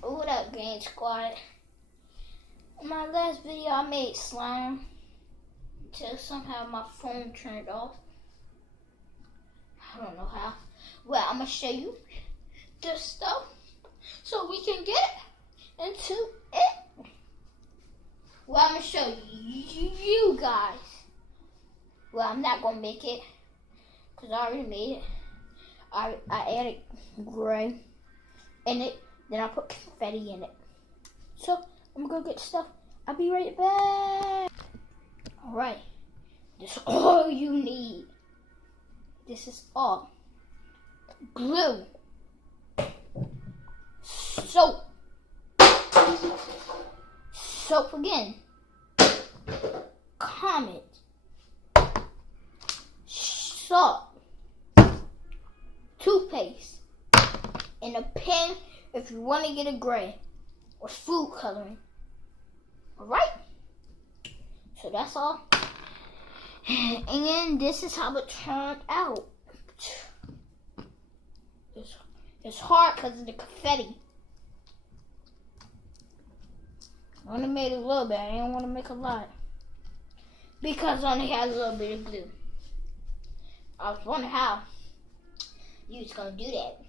What up, Gang Squad? In my last video, I made slime until somehow my phone turned off. I don't know how. Well, I'm gonna show you this stuff so we can get into it. Well, I'm gonna show you guys. Well, I'm not gonna make it because I already made it. I added gray in it, then I put confetti in it. So I'm gonna go get stuff. I'll be right back. Alright, this is all you need. This is all. Glue, soap again, Comet, salt, toothpaste, and a pen if you want to get a gray, or food coloring. Alright? So that's all. And this is how it turned out. It's hard because of the confetti. I only made a little bit. I didn't want to make a lot. Because I only had a little bit of glue. I was wondering how you was going to do that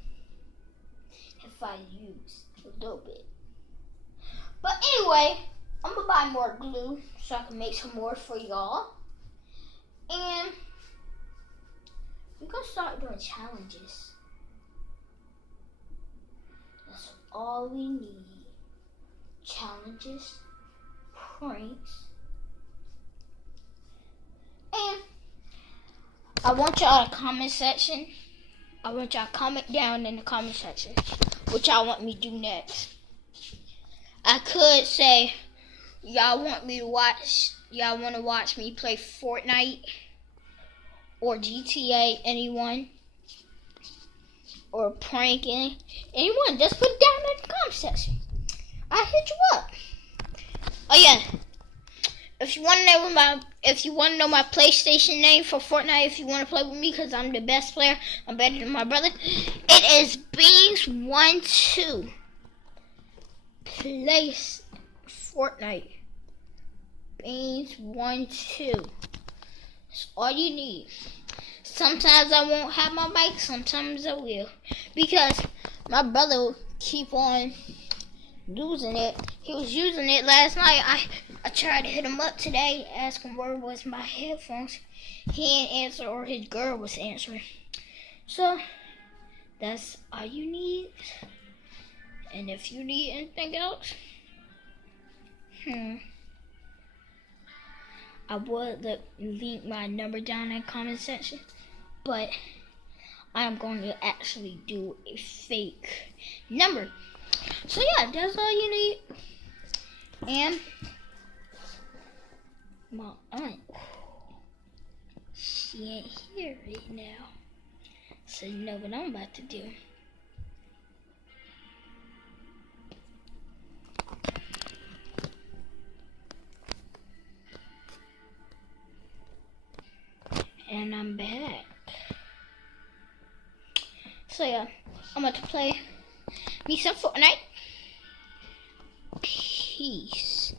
if I used a little bit. But anyway, I'm going to buy more glue so I can make some more for y'all. And we're going to start doing challenges. That's all we need. Challenges, pranks, and I want y'all to comment section. I want y'all to comment down in the comment section what y'all want me to do next. I could say y'all want to watch me play Fortnite or GTA, anyone, or pranking anyone. Just put it down in the comment section. I hit you up. Oh yeah. If you want to know my PlayStation name for Fortnite, if you want to play with me, because I'm the best player, I'm better than my brother. It is Beans12. Play Fortnite. Beans12. That's all you need. Sometimes I won't have my mic. Sometimes I will, because my brother will keep on losing it. He was using it last night. I tried to hit him up today, ask him where was my headphones. He didn't answer, or his girl was answering. So that's all you need. And if you need anything else, I would link my number down in the comment section, but I'm going to actually do a fake number. So yeah, that's all you need. And my aunt, she ain't here right now, so you know what I'm about to do. And I'm back. So yeah, I'm about to play me some Fortnite. Peace.